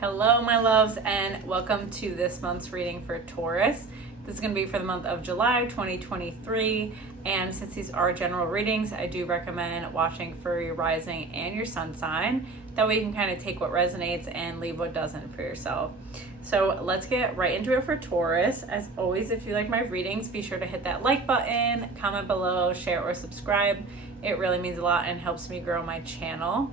Hello, my loves, and welcome to this month's reading for Taurus. This is going to be for the month of July 2023, and since these are general readings, I do recommend watching for your rising and your sun sign. That way you can kind of take what resonates and leave what doesn't for yourself. So let's get right into it for Taurus. As always, if you like my readings, be sure to hit that like button, comment below, share or subscribe. It really means a lot and helps me grow my channel.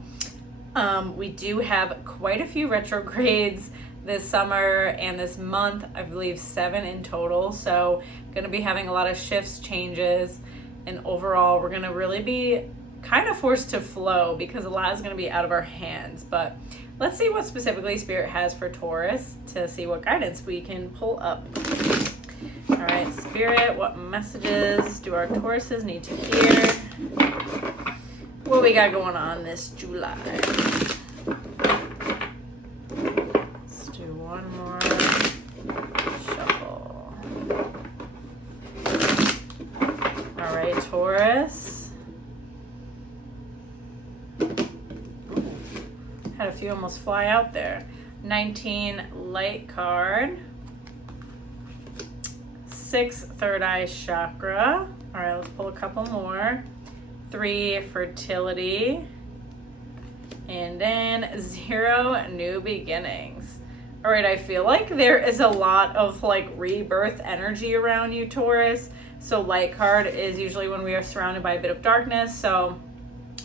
We do have quite a few retrogrades this summer and this month, I believe 7 in total. So going to be having a lot of shifts, changes, and overall we're going to really be kind of forced to flow because a lot is going to be out of our hands. But let's see what specifically Spirit has for Taurus to see what guidance we can pull up. All right, Spirit, what messages do our Tauruses need to hear? What we got going on this July? Let's do one more shuffle. All right, Taurus. Had a few almost fly out there. 19 light card. 6 third eye chakra. All right, let's pull a couple more. 3 fertility, and then 0 new beginnings. All right, I feel like there is a lot of like rebirth energy around you, Taurus. So light card is usually when we are surrounded by a bit of darkness. So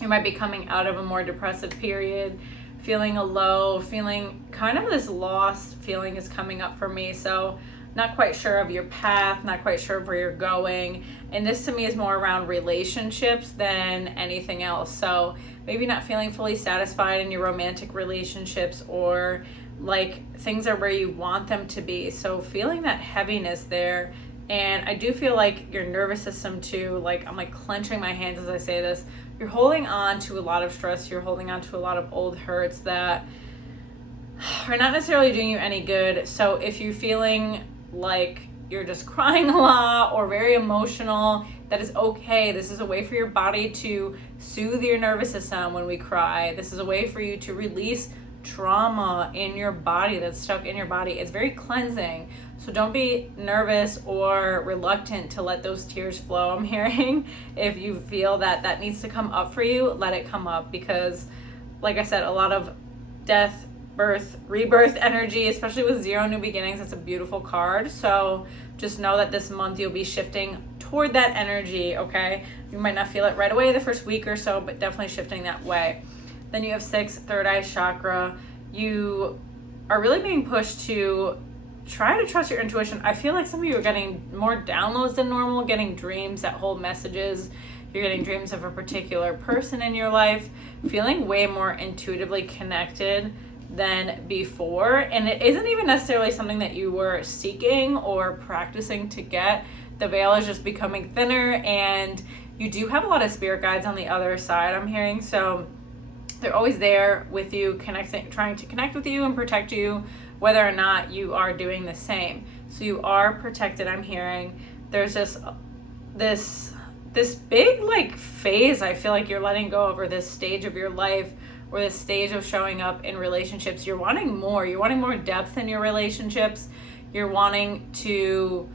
you might be coming out of a more depressive period, feeling a low, feeling kind of this lost feeling is coming up for me. So not quite sure of your path, not quite sure of where you're going. And this to me is more around relationships than anything else. So maybe not feeling fully satisfied in your romantic relationships, or like things are where you want them to be. So feeling that heaviness there. And I do feel like your nervous system too, like I'm like clenching my hands as I say this. You're holding on to a lot of stress. You're holding on to a lot of old hurts that are not necessarily doing you any good. So if you're feeling like you're just crying a lot or very emotional, that is okay. This is a way for your body to soothe your nervous system when we cry. This is a way for you to release trauma in your body that's stuck in your body. It's very cleansing. So don't be nervous or reluctant to let those tears flow. I'm hearing if you feel that that needs to come up for you, let it come up, because like I said, a lot of death, birth, rebirth energy, especially with 0 new beginnings. It's a beautiful card. So just know that this month you'll be shifting toward that energy, okay? You might not feel it right away the first week or so, but definitely shifting that way. Then you have 6 third eye chakra. You are really being pushed to try to trust your intuition. I feel like some of you are getting more downloads than normal, getting dreams that hold messages. You're getting dreams of a particular person in your life, feeling way more intuitively connected than before. And it isn't even necessarily something that you were seeking or practicing to get. The veil is just becoming thinner, and you do have a lot of spirit guides on the other side, I'm hearing. So they're always there with you, connecting, trying to connect with you and protect you, whether or not you are doing the same. So you are protected, I'm hearing. There's just this big like phase I feel like you're letting go over, this stage of your life or this stage of showing up in relationships. You're wanting more depth in your relationships. You're wanting to,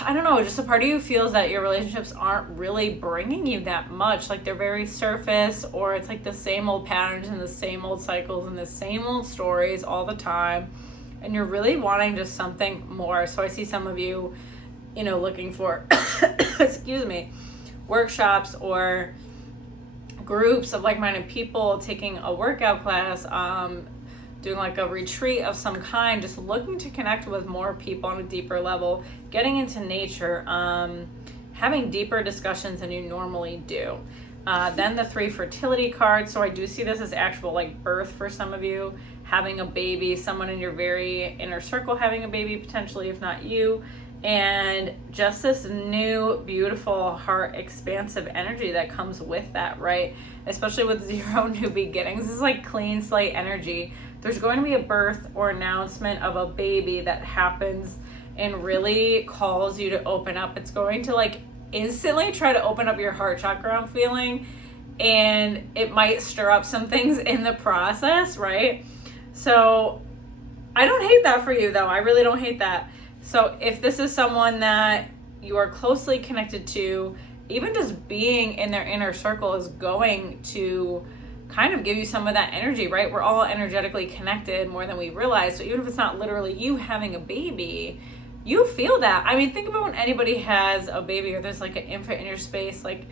I don't know, just a part of you feels that your relationships aren't really bringing you that much. Like they're very surface, or it's like the same old patterns and the same old cycles and the same old stories all the time. And you're really wanting just something more. So I see some of you, looking for, excuse me, workshops or groups of like-minded people, taking a workout class, doing like a retreat of some kind, just looking to connect with more people on a deeper level, getting into nature, having deeper discussions than you normally do. Then the 3 fertility cards. So I do see this as actual like birth for some of you, having a baby, someone in your very inner circle having a baby, potentially, if not you. And just this new, beautiful, heart expansive energy that comes with that, right? Especially with 0 new beginnings. This is like clean slate energy. There's going to be a birth or announcement of a baby that happens and really calls you to open up. It's going to like instantly try to open up your heart chakra, I'm feeling, and it might stir up some things in the process, right? So I don't hate that for you, though. I really don't hate that. So if this is someone that you are closely connected to, even just being in their inner circle is going to kind of give you some of that energy, right? We're all energetically connected more than we realize. So even if it's not literally you having a baby, you feel that. I mean, think about when anybody has a baby or there's like an infant in your space, like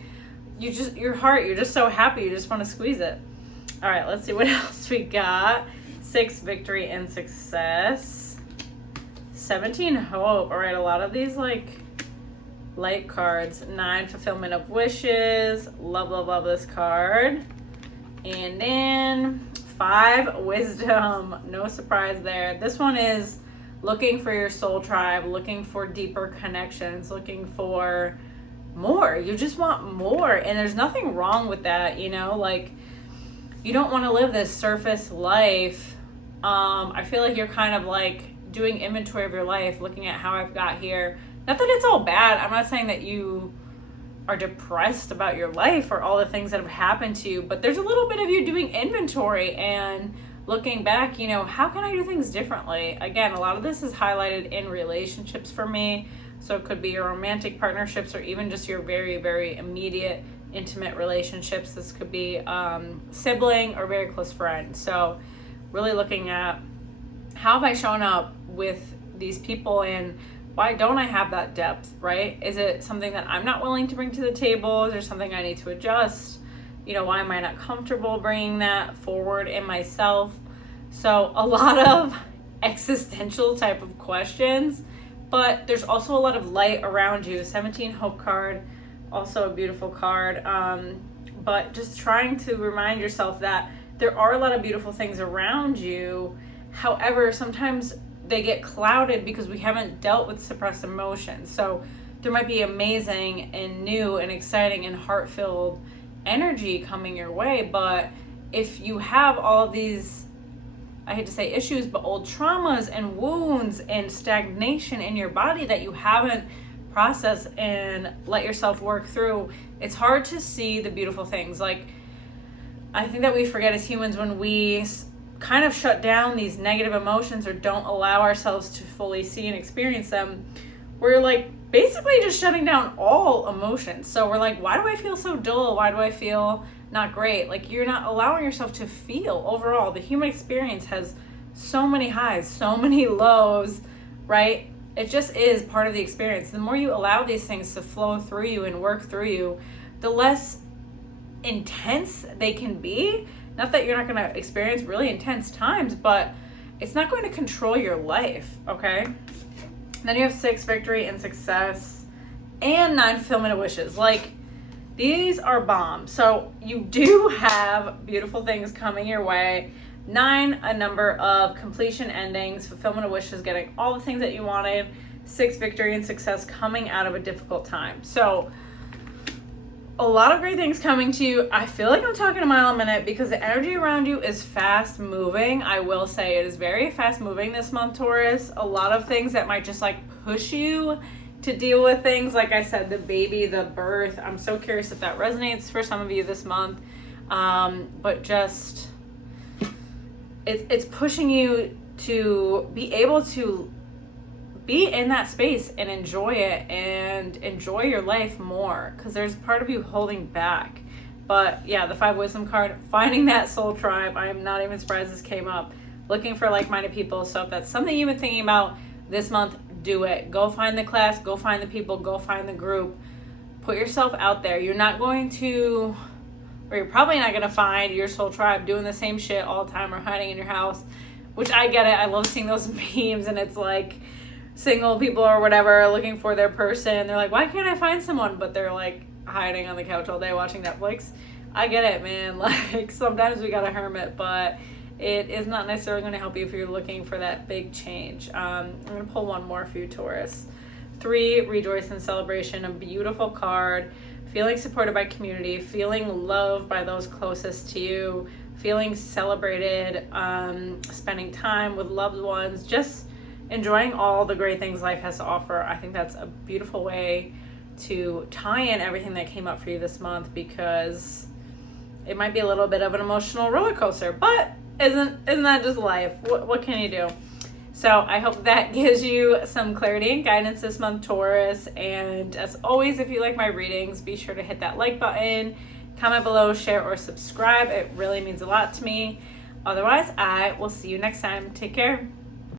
your heart, you're just so happy. You just want to squeeze it. All right, let's see what else we got. 6, victory and success. 17, hope. All right, a lot of these like light cards. 9, fulfillment of wishes. Love, love, love this card. And then 5, wisdom. No surprise there. This one is looking for your soul tribe, looking for deeper connections, looking for more. You just want more. And there's nothing wrong with that, you know? Like, you don't want to live this surface life. I feel like you're kind of like doing inventory of your life, looking at how I've got here. Not that it's all bad. I'm not saying that you are depressed about your life or all the things that have happened to you, but there's a little bit of you doing inventory and looking back, you know, how can I do things differently? Again, a lot of this is highlighted in relationships for me. So it could be your romantic partnerships or even just your very, very immediate, intimate relationships. This could be sibling or very close friend. So really looking at how have I shown up with these people and why don't I have that depth, right? Is it something that I'm not willing to bring to the table? Is there something I need to adjust? You know, why am I not comfortable bringing that forward in myself? So a lot of existential type of questions, but there's also a lot of light around you. 17, hope card, also a beautiful card. But just trying to remind yourself that there are a lot of beautiful things around you. However, sometimes they get clouded because we haven't dealt with suppressed emotions. So there might be amazing and new and exciting and heart-filled energy coming your way, but if you have all of these, I hate to say issues, but old traumas and wounds and stagnation in your body that you haven't processed and let yourself work through, it's hard to see the beautiful things. Like, I think that we forget as humans when we kind of shut down these negative emotions or don't allow ourselves to fully see and experience them, we're like basically just shutting down all emotions. So we're like, why do I feel so dull? Why do I feel not great? Like, you're not allowing yourself to feel overall. The human experience has so many highs, so many lows, right? It just is part of the experience. The more you allow these things to flow through you and work through you, the less intense they can be. Not that you're not going to experience really intense times, but it's not going to control your life, okay? Then you have 6, victory and success, and 9, fulfillment of wishes. Like, these are bombs. So you do have beautiful things coming your way. 9, a number of completion endings, fulfillment of wishes, getting all the things that you wanted. 6, victory and success coming out of a difficult time. So a lot of great things coming to you. I feel like I'm talking a mile a minute because the energy around you is fast moving. I will say it is very fast moving this month, Taurus. A lot of things that might just like push you to deal with things. Like I said, the baby, the birth. I'm so curious if that resonates for some of you this month. But just, it's pushing you to be able to be in that space and enjoy it and enjoy your life more, because there's part of you holding back. But yeah, the 5 wisdom card, finding that soul tribe. I am not even surprised this came up. Looking for like-minded people. So if that's something you've been thinking about this month, do it. Go find the class, go find the people, go find the group. Put yourself out there. You're not going to, or you're probably not going to find your soul tribe doing the same shit all the time or hiding in your house, which I get it. I love seeing those memes, and it's like single people or whatever looking for their person. They're like, why can't I find someone? But they're like hiding on the couch all day watching Netflix. I get it, man. Like, sometimes we got a hermit, but it is not necessarily going to help you if you're looking for that big change. I'm going to pull one more for you, Taurus. 3, rejoice and celebration. A beautiful card. Feeling supported by community, feeling loved by those closest to you, feeling celebrated, spending time with loved ones, just enjoying all the great things life has to offer. I think that's a beautiful way to tie in everything that came up for you this month, because it might be a little bit of an emotional roller coaster, but Isn't that just life? What can you do? So I hope that gives you some clarity and guidance this month, Taurus. And as always, if you like my readings, be sure to hit that like button, comment below, share, or subscribe. It really means a lot to me. Otherwise, I will see you next time. Take care.